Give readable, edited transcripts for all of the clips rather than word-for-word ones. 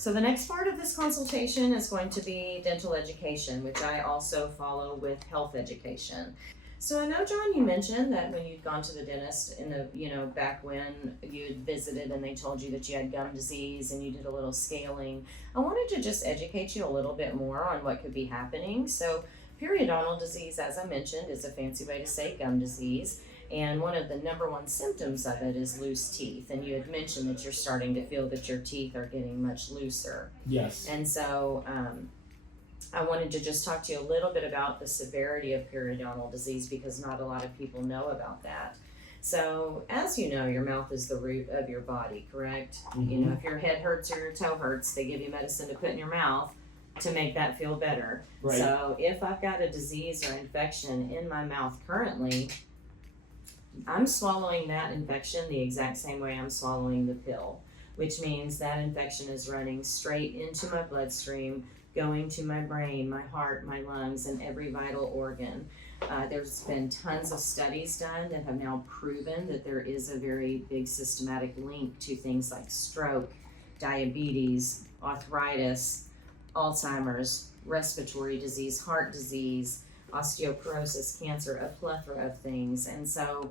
So the next part of this consultation is going to be dental education, which I also follow with health education. So I know, John, you mentioned that when you'd gone to the dentist in the, back when you'd visited and they told you that you had gum disease and you did a little scaling, I wanted to just educate you a little bit more on what could be happening. So periodontal disease, as I mentioned, is a fancy way to say gum disease. And one of the number one symptoms of it is loose teeth. And you had mentioned that you're starting to feel that your teeth are getting much looser. Yes. And so I wanted to just talk to you a little bit about the severity of periodontal disease because not a lot of people know about that. So as you know, your mouth is the root of your body, correct? Mm-hmm. If your head hurts or your toe hurts, they give you medicine to put in your mouth to make that feel better. Right. So if I've got a disease or infection in my mouth currently, I'm swallowing that infection the exact same way I'm swallowing the pill, which means that infection is running straight into my bloodstream, going to my brain, my heart, my lungs, and every vital organ. There's been tons of studies done that have now proven that there is a very big systematic link to things like stroke, diabetes, arthritis, Alzheimer's, respiratory disease, heart disease, osteoporosis, cancer, a plethora of things. And so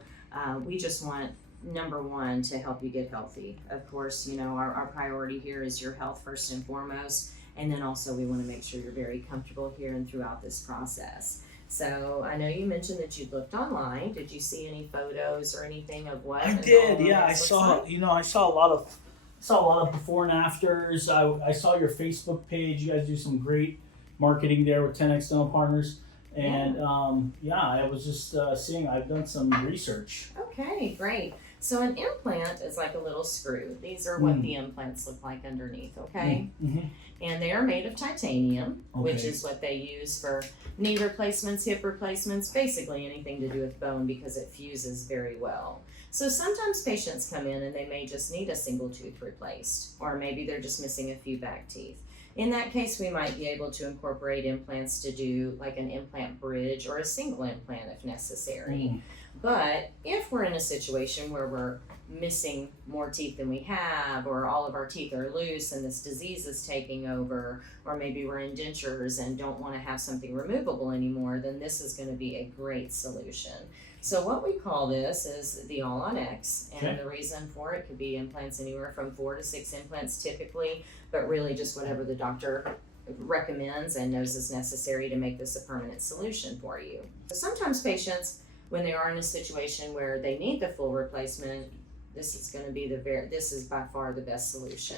we just want, number one, to help you get healthy. Of course, our priority here is your health first and foremost. And then also we want to make sure you're very comfortable here and throughout this process. So I know you mentioned that you looked online. Did you see any photos or anything of what? I did. Yeah, I saw. saw. I saw a lot of before and afters. I saw your Facebook page. You guys do some great marketing there with 10X Dental Partners. And I was just seeing. I've done some research. Okay, great. So an implant is like a little screw. These are what the implants look like underneath, okay? Mm-hmm. And they are made of titanium, which Okay. is what they use for knee replacements, hip replacements, basically anything to do with bone because it fuses very well. So sometimes patients come in and they may just need a single tooth replaced, or maybe they're just missing a few back teeth. In that case, we might be able to incorporate implants to do like an implant bridge or a single implant if necessary. But if we're in a situation where we're missing more teeth than we have, or all of our teeth are loose and this disease is taking over, or maybe we're in dentures and don't want to have something removable anymore, then this is going to be a great solution. So what we call this is the All-on-X, and the reason for it could be implants anywhere from 4 to 6 implants typically, but really just whatever the doctor recommends and knows is necessary to make this a permanent solution for you. So sometimes patients, when they are in a situation where they need the full replacement, this is going to be this is by far the best solution.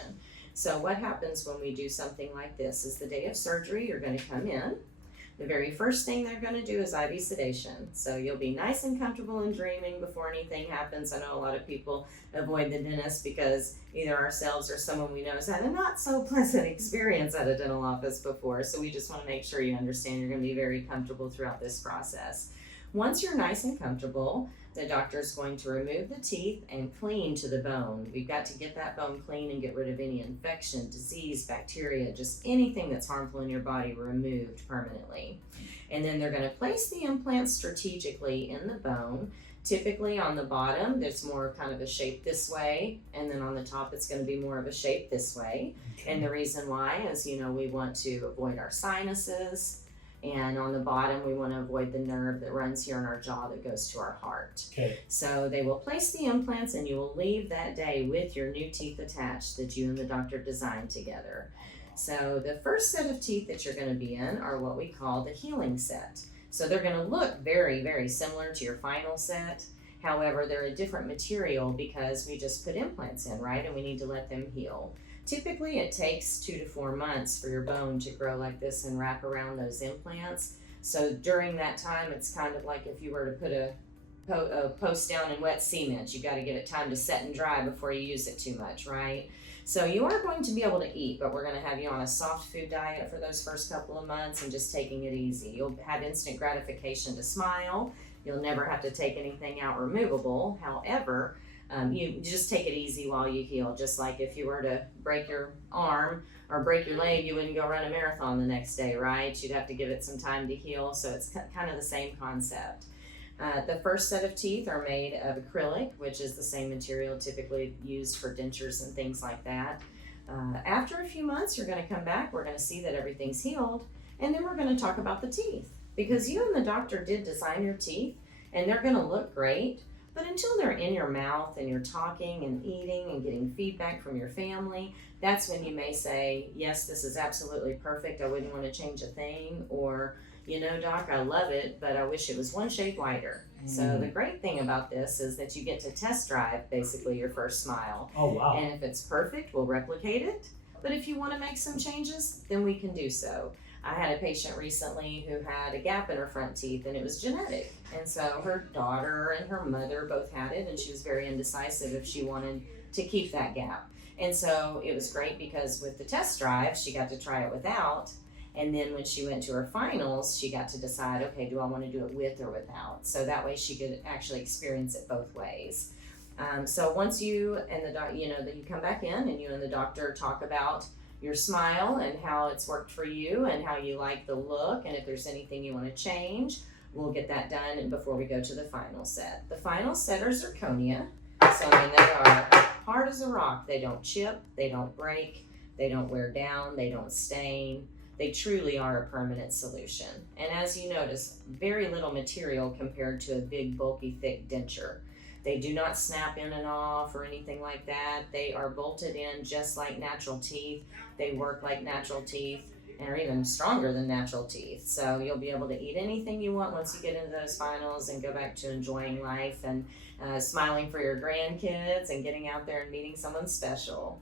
So what happens when we do something like this is the day of surgery, you're going to come in. The very first thing they're going to do is IV sedation. So you'll be nice and comfortable and dreaming before anything happens. I know a lot of people avoid the dentist because either ourselves or someone we know has had a not so pleasant experience at a dental office before. So we just want to make sure you understand you're going to be very comfortable throughout this process. Once you're nice and comfortable, the doctor is going to remove the teeth and clean to the bone. We've got to get that bone clean and get rid of any infection, disease, bacteria, just anything that's harmful in your body removed permanently. And then they're going to place the implant strategically in the bone. Typically on the bottom, there's more kind of a shape this way, and then on the top, it's going to be more of a shape this way. Okay. And the reason why is, we want to avoid our sinuses. And on the bottom, we want to avoid the nerve that runs here in our jaw that goes to our heart. Okay. So they will place the implants and you will leave that day with your new teeth attached that you and the doctor designed together. So the first set of teeth that you're going to be in are what we call the healing set. So they're going to look very, very similar to your final set. However, they're a different material because we just put implants in, right? And we need to let them heal. Typically, it takes 2 to 4 months for your bone to grow like this and wrap around those implants. So during that time, it's kind of like if you were to put a post down in wet cement. You got to give it time to set and dry before you use it too much, right? So you are going to be able to eat, but we're going to have you on a soft food diet for those first couple of months and just taking it easy. You'll have instant gratification to smile. You'll never have to take anything out removable. However, you just take it easy while you heal. Just like if you were to break your arm or break your leg, you wouldn't go run a marathon the next day, right? You'd have to give it some time to heal. So it's kind of the same concept. The first set of teeth are made of acrylic, which is the same material typically used for dentures and things like that. After a few months, you're going to come back, we're going to see that everything's healed, and then we're going to talk about the teeth. Because you and the doctor did design your teeth, and they're going to look great, but until they're in your mouth and you're talking and eating and getting feedback from your family, that's when you may say, yes, this is absolutely perfect, I wouldn't want to change a thing, or, you know, doc, I love it, but I wish it was one shade whiter. So the great thing about this is that you get to test drive basically your first smile. Oh, wow. And if it's perfect, we'll replicate it. But if you want to make some changes, then we can do so. I had a patient recently who had a gap in her front teeth, and it was genetic. And so her daughter and her mother both had it, and she was very indecisive if she wanted to keep that gap. And so it was great because with the test drive, she got to try it without. And then when she went to her finals, she got to decide, okay, do I want to do it with or without? So that way she could actually experience it both ways. So once you and the you come back in and you and the doctor talk about your smile and how it's worked for you and how you like the look, and if there's anything you want to change, we'll get that done before we go to the final set. The final set are zirconia. So I mean, they are hard as a rock. They don't chip, they don't break, they don't wear down, they don't stain. They truly are a permanent solution. And as you notice, very little material compared to a big, bulky, thick denture. They do not snap in and off or anything like that. They are bolted in just like natural teeth. They work like natural teeth and are even stronger than natural teeth. So you'll be able to eat anything you want once you get into those finals and go back to enjoying life and smiling for your grandkids and getting out there and meeting someone special.